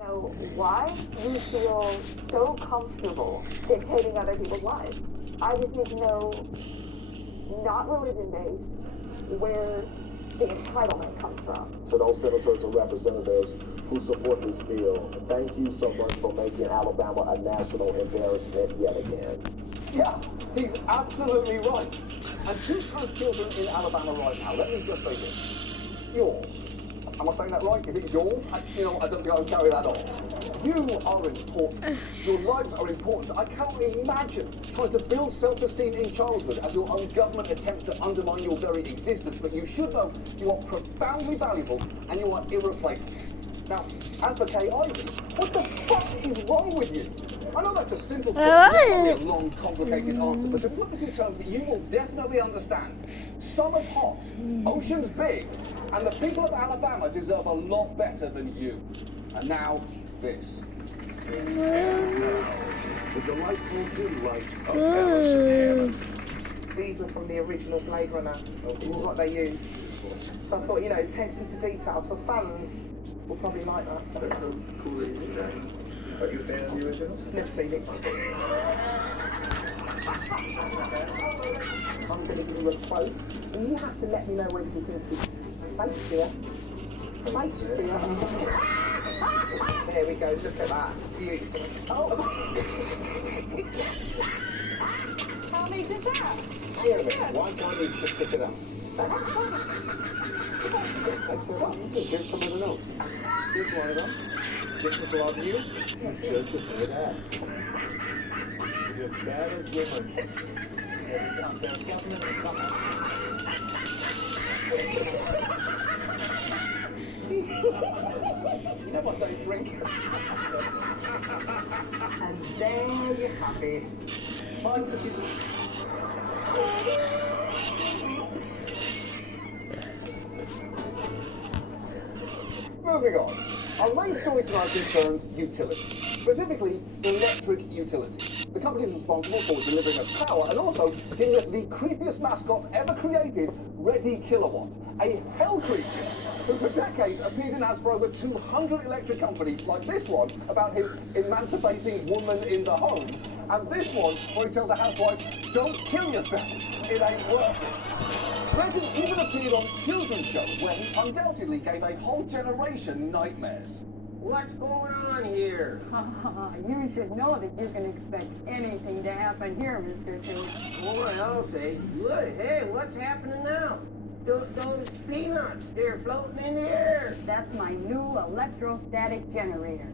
know, why you feel so comfortable dictating other people's lives. I just need to know, not religion-based, where the entitlement comes from. To those senators and representatives who support this bill, thank you so much for making Alabama a national embarrassment yet again. Yeah, he's absolutely right. And to trans children in Alabama right now, let me just say this. Am I saying that right? Is it your? I don't think I can carry that on. You are important. Your lives are important. I cannot imagine trying to build self-esteem in childhood as your own government attempts to undermine your very existence. But you should know you are profoundly valuable and you are irreplaceable. Now, as for Kay Ivey, what the fuck is wrong with you? I know that's a simple question, it's probably a long, complicated answer, but to put this in terms that you will definitely understand. Summer's hot, ocean's big, and the people of Alabama deserve a lot better than you. And now, this. And now, the delightful delight of Alice in These were from the original Blade Runner. This is what they used. So I thought, attention to details for fans will probably like that. That's a cool evening. Are you a fan of the originals? Never seen it. I'm going to give you a quote, and you have to let me know whether you think it's Shakespeare. Shakespeare. There we go, look at that. Beautiful. Oh. How amazing is that? Wait a minute, why can't you just pick it up? Here's some of the notes. Here's one of them. Just as love you, just a good ass. You're bad as women. You know what they drink? And there you have it. Moving on. Our main story tonight concerns utility, specifically electric utility. The company is responsible for delivering us power and also giving us the creepiest mascot ever created, Ready Kilowatt, a hell creature who for decades appeared in ads for over 200 electric companies like this one about him emancipating woman in the home, and this one where he tells a housewife, don't kill yourself, it ain't worth it. Ready even appeared on children's shows where he undoubtedly gave a whole generation nightmares. What's going on here? You should know that you can expect anything to happen here, Mr. Two. Boy, I'll say, good. Hey, what's happening now? Those peanuts, they're floating in the air. That's my new electrostatic generator.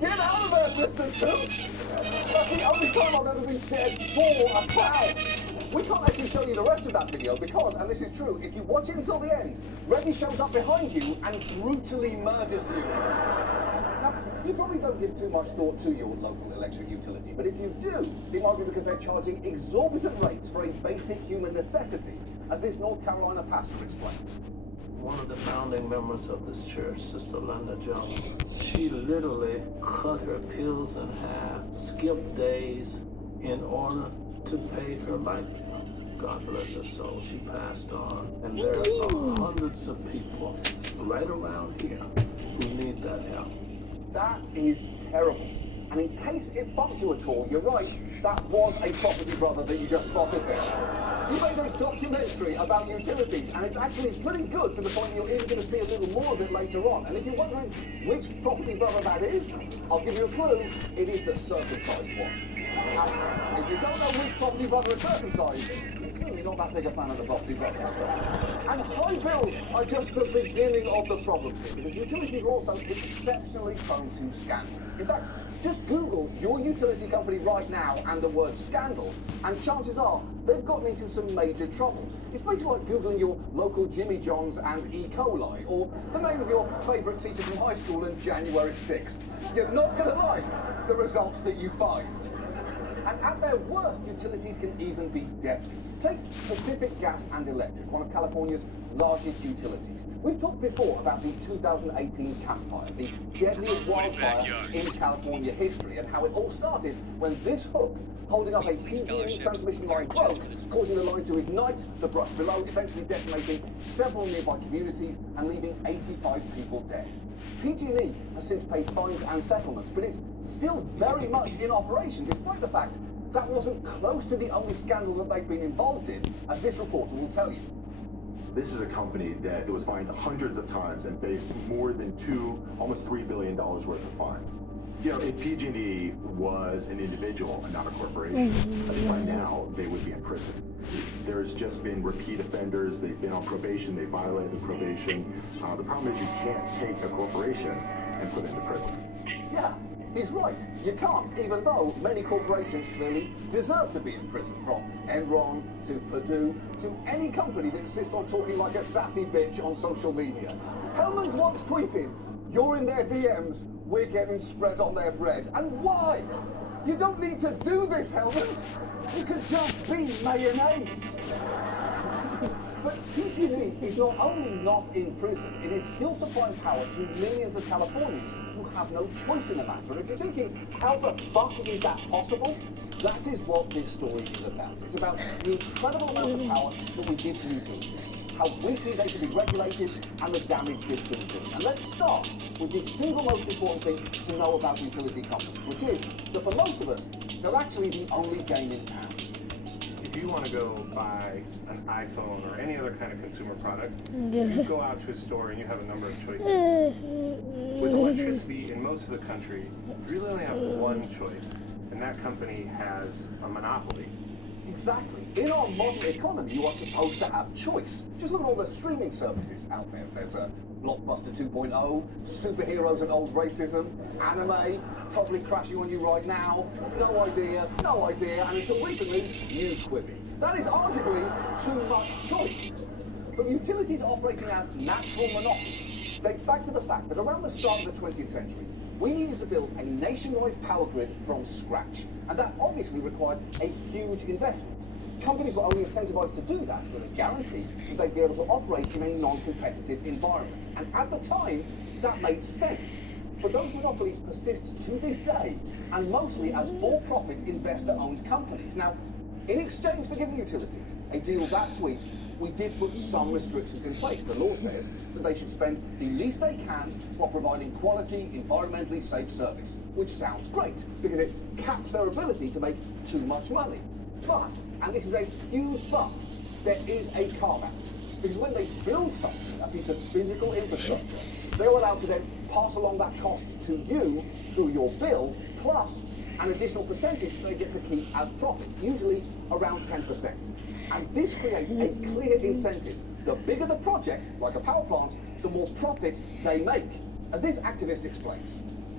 Get out of there, Mr. Toot! That's the only time I've ever been scared for a clown. We can't actually show you the rest of that video because, and this is true, if you watch it until the end, Reggie shows up behind you and brutally murders you. Now, you probably don't give too much thought to your local electric utility, but if you do, it might be because they're charging exorbitant rates for a basic human necessity, as this North Carolina pastor explains. One of the founding members of this church, Sister Linda Jones, she literally cut her pills in half, skipped days in order to pay her light bill. God bless her soul, she passed on. And there are hundreds of people right around here who need that help. That is terrible. And in case it bumped you at all, you're right, that was a property brother that you just spotted there. You made a documentary about utilities, and it's actually pretty good to the point that you're even going to see a little more of it later on. And if you're wondering which property brother that is, I'll give you a clue. It is the circumcised one. And if you don't know which property brother is circumcised, you're clearly not that big a fan of the property brothers. And high bills are just the beginning of the problems here, because utilities are also exceptionally prone to scandal. In fact, just Google your utility company right now and the word scandal, and chances are they've gotten into some major trouble. It's basically like Googling your local Jimmy John's and E. coli, or the name of your favourite teacher from high school and January 6th. You're not going to like the results that you find. And at their worst, utilities can even be deadly. Take Pacific Gas and Electric, one of California's largest utilities. We've talked before about the 2018 Camp Fire, the deadliest wildfire in California history, and how it all started when this hook holding up a PG&E transmission line broke, causing the line to ignite the brush below, eventually decimating several nearby communities and leaving 85 people dead. PG&E has since paid fines and settlements, but it's still very much in operation, despite the fact that wasn't close to the only scandal that they've been involved in, as this reporter will tell you. This is a company that was fined hundreds of times and faced more than almost $3 billion worth of fines. You know, if PG&E was an individual and not a corporation, I think by now they would be in prison. There's just been repeat offenders. They've been on probation. They violated probation. The problem is you can't take a corporation and put it into prison. Yeah, he's right. You can't, even though many corporations clearly deserve to be in prison, from Enron to Purdue to any company that insists on talking like a sassy bitch on social media. Hellman's once tweeted, "You're in their DMs, we're getting spread on their bread." And why? You don't need to do this, Hellman's. You can just be mayonnaise. But PG&E is not only not in prison, it is still supplying power to millions of Californians who have no choice in the matter. And if you're thinking, how the fuck is that possible? That is what this story is about. It's about the incredible amount of power that we give to utilities, how weakly they can be regulated, and the damage this can do. And let's start with the single most important thing to know about utility companies, which is that for most of us, they're actually the only game in town. If you want to go buy an iPhone or any other kind of consumer product, you go out to a store and you have a number of choices. With electricity in most of the country, you really only have one choice, and that company has a monopoly. Exactly. In our modern economy, you are supposed to have choice. Just look at all the streaming services out there. There's a Blockbuster 2.0, superheroes and old racism, anime, probably crashing on you right now, no idea, and until recently, News Quibi. That is arguably too much choice. But utilities operating as natural monopolies dates back to the fact that around the start of the 20th century, we needed to build a nationwide power grid from scratch. And that obviously required a huge investment. Companies were only incentivized to do that with a guarantee that they'd be able to operate in a non-competitive environment. And at the time, that made sense. But those monopolies persist to this day, and mostly as for-profit investor-owned companies. Now, in exchange for giving utilities a deal that sweet, we did put some restrictions in place. The law says that they should spend the least they can while providing quality, environmentally safe service, which sounds great because it caps their ability to make too much money. But, and this is a huge but, there is a carve-out. Because when they build something, a piece of physical infrastructure, they're allowed to then pass along that cost to you through your bill, plus an additional percentage they get to keep as profit, usually around 10%. And this creates a clear incentive. The bigger the project, like a power plant, the more profit they make. As this activist explains.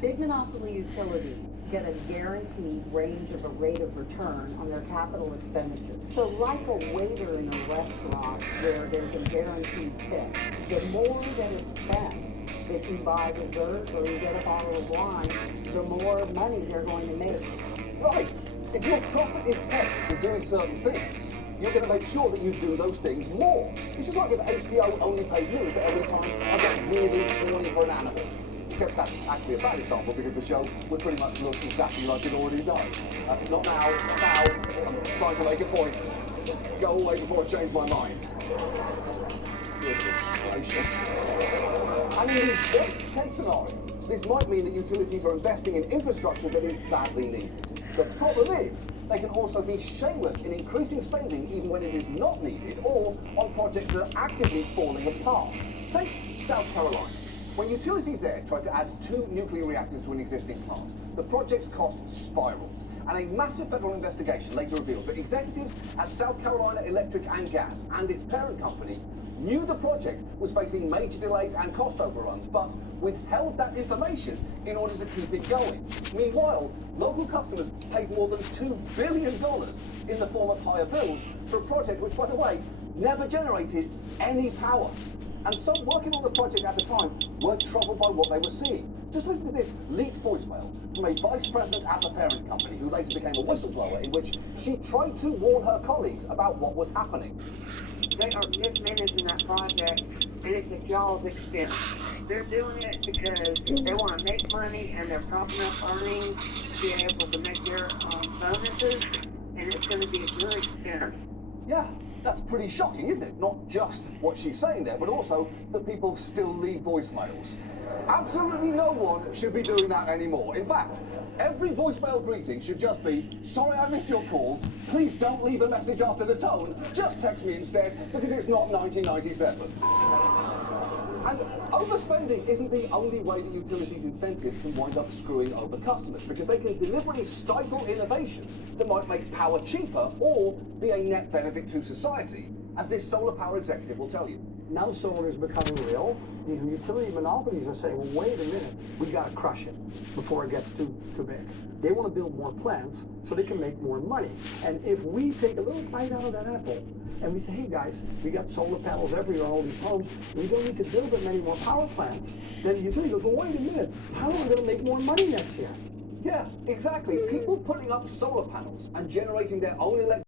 Big monopoly utilities get a guaranteed range of a rate of return on their capital expenditures. So like a waiter in a restaurant where there's a guaranteed tip, the more that is spent, if you buy dessert or you get a bottle of wine, the more money they're going to make. Right. If your profit is pegged to doing certain things, you're going to make sure that you do those things more. It's just like if HBO only paid you for every time I get really horny for an animal. Except that's actually a bad example because the show would pretty much look exactly like it already does. Not now, I'm trying to make a point. Go away before I change my mind. Goodness gracious. And in the best case scenario, this might mean that utilities are investing in infrastructure that is badly needed. The problem is, they can also be shameless in increasing spending even when it is not needed, or on projects that are actively falling apart. Take South Carolina. When utilities there tried to add 2 nuclear reactors to an existing plant, the project's cost spiraled. And a massive federal investigation later revealed that executives at South Carolina Electric and Gas and its parent company knew the project was facing major delays and cost overruns, but withheld that information in order to keep it going. Meanwhile, local customers paid more than $2 billion in the form of higher bills for a project which, by the way, never generated any power. And some working on the project at the time were troubled by what they were seeing. Just listen to this leaked voicemail from a vice president at the parent company who later became a whistleblower, in which she tried to warn her colleagues about what was happening. They are mismanaging that project, and it's at y'all's expense. They're doing it because they want to make money, and they're propping up earnings to be able to make their bonuses, and it's going to be at your expense. Yeah, That's pretty shocking, isn't it? Not just what she's saying there, but also that people still leave voicemails. Absolutely no one should be doing that anymore. In fact, every voicemail greeting should just be, sorry I missed your call, please don't leave a message after the tone, just text me instead, because it's not 1997. And overspending isn't the only way that utilities' incentives can wind up screwing over customers, because they can deliberately stifle innovation that might make power cheaper or be a net benefit to society, as this solar power executive will tell you. Now solar is becoming real. These utility monopolies are saying, well, wait a minute, we got to crush it before it gets too big. They want to build more plants so they can make more money. And if we take a little bite out of that apple and we say, hey guys, we got solar panels everywhere on all these homes, we don't need to build that many more power plants, then the utility goes, well, wait a minute, how are we going to make more money next year? Yeah, exactly. People putting up solar panels and generating their own electricity